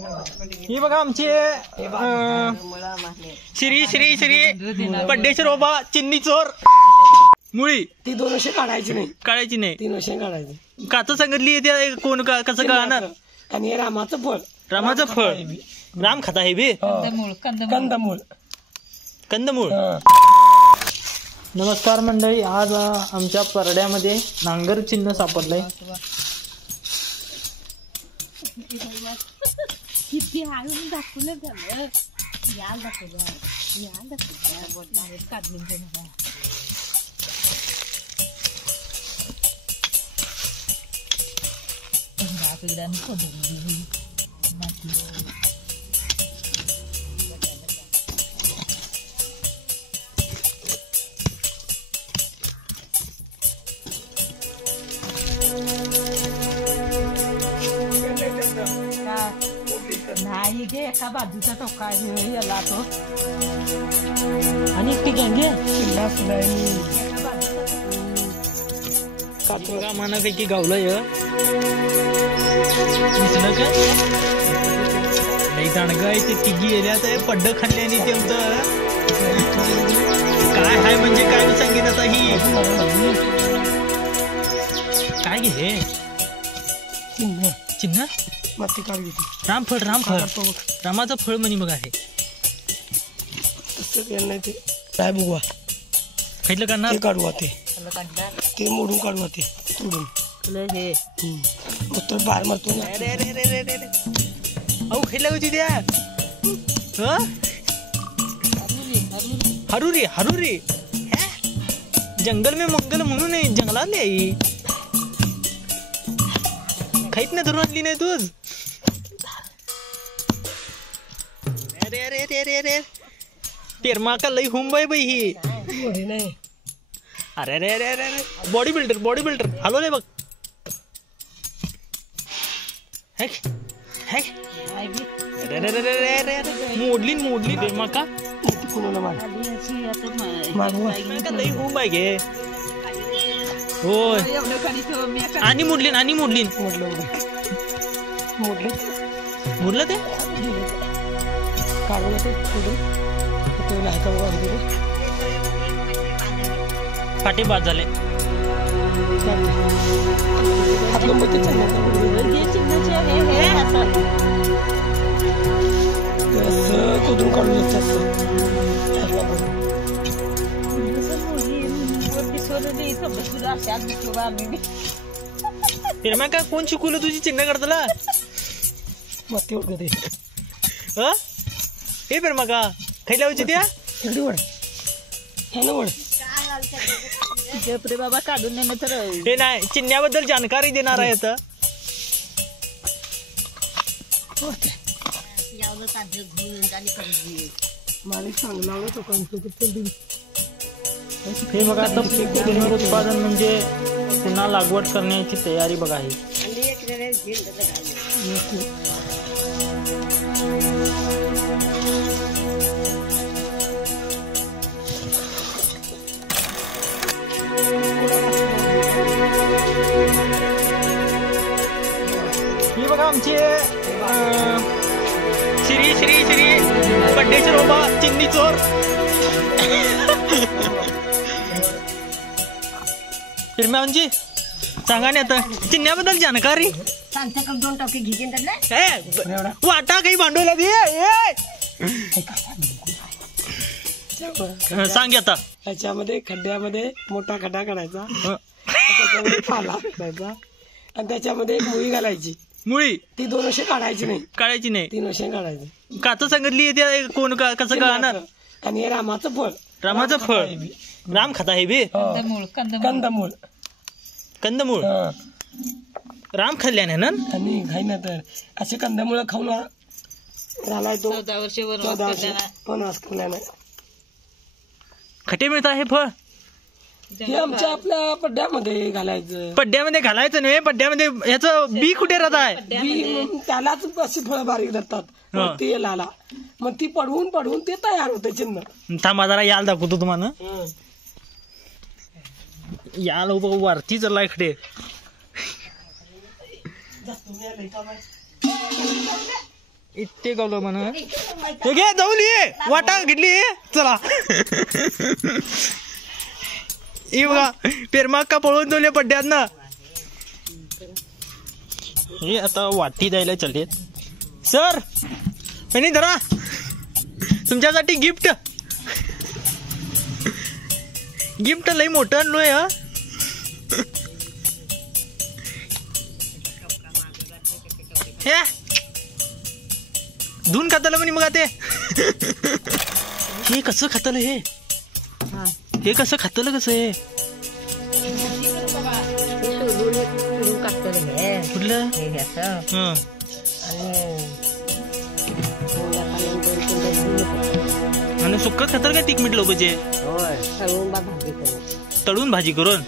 ही बघा आमचे श्री श्री श्री पड्डेश्वर बाबा चिन्नी चोर मुळी ती 200 काढायची नाही, काढायची नाही, 300 काढायची. काच सांगितली ते कोण कसं कळणार. आणि रामाचं फळ, रामाचं फळ राम खाता हे बी कंदमूळ. कंदमूळ. नमस्कार मंडळी, आज आमच्या परड्यामध्ये नांगर चिन्ह सापडलंय. किती हारून दाखवलं झालं या दाखवलं काढली नाही गे एका बाजूचा टोका याला तो आणि ती गंगे कातोगा मनापैकी गावलंय दिसलं का नाही दांडगा आहे ते तिघी गेल्या तर पड्ड खाल्ले आणि ते काय हाय म्हणजे काय सांगित आता ही काय घे चिन्ह चिन्ह माती काढली रामफळ रामफळ रामाचं फळ म्हणी मग आहे तसं नाही ते काय बघवा खायलं करणार काढवा ते मोडून काढवा ते तोडून हे तर बाहेर मारतो ना. अहो खायला होती त्या हरुरी हरुरी जंगल में मंगल म्हणून नाही जंगलात आई खाईत ना धरून आणली नाही तूच. अरे अरे अरे अरे अरे पेरमा का लई हुंब आहे बाई ही. नाही अरे अरे अरे अरे अरे बॉडी बिल्डर हलो रे बघ. मोडली पेरमा का कुणाला लई हुंब आहे घे. होय आणि मोडलीन मोडलं ते काढून ते फाटे बाद झाले. कुठून काढून पेरमा का कोण शिकवलं तुझी चिन्ह काढताला माती ओढते हे पेरमा का खायला होती त्या जपरे बाबा काढून नेलं तर हे नाही चिन्हाबद्दल जानकारी देणार आहे आता. मालिक चांगला हे बघा आता पुनरुत्पादन म्हणजे पुन्हा लागवड करण्याची तयारी बघा आहे. ही बघा आमचे श्री श्री श्री पड्डेश्वर बाबा चिन्नी चोर फिरम्याची सांगा नाही आता चिन्ह्याबद्दल जानकारी वाटा काही भांडवला दे सांग आता. त्याच्यामध्ये खड्ड्यामध्ये मोठा खड्डा काढायचा, त्याच्यामध्ये पाला घालायचा आणि त्याच्यामध्ये एक मुळी घालायची. मुळी ती 200 काढायची नाही, 300 काढायची. काच सांगितली ते कोण कसं कळणार. आणि रामाचं फळ राम खाता हे बी कंदमूळ राम खाल्ल्याने ना. आणि घाई ना तर असे कंदमुळं खाऊन राहिलाय तो 14 वर्ष पण आज खाल्ल्याने. खटे मिळतात हे फळ हे आमच्या आपल्या पड्ड्यामध्ये घालायचं. पड्ड्यामध्ये घालायचं नाही, पड्ड्यामध्ये ह्याचं बी कुठे राहत आहे. त्यालाच अशी फळं बारीक धरतात ते लाला, मग ती पडवून ते तयार होते चिन्ह. थांबा जरा याल दाखवतो तुम्हाला. याल वरती चाललाय खडे. इतके गावलं म्हणा. हे घे जाऊन ये वाटा घेतली चला. हे बघा पेरमाका पळून दोले पड्ड्यात ना. हे आता वाटी द्यायला चालले सर. आणि धरा तुमच्यासाठी गिफ्ट. गिफ्ट लई मोठं आणलोय. हा हे धुवून खातलं म्हणे मग ते. हे कसं खातलं हे कसं खातलं कसं हे कुठलं आणि सुक्क खातर काय तिखमीठ लोकचे तळून भाजी करून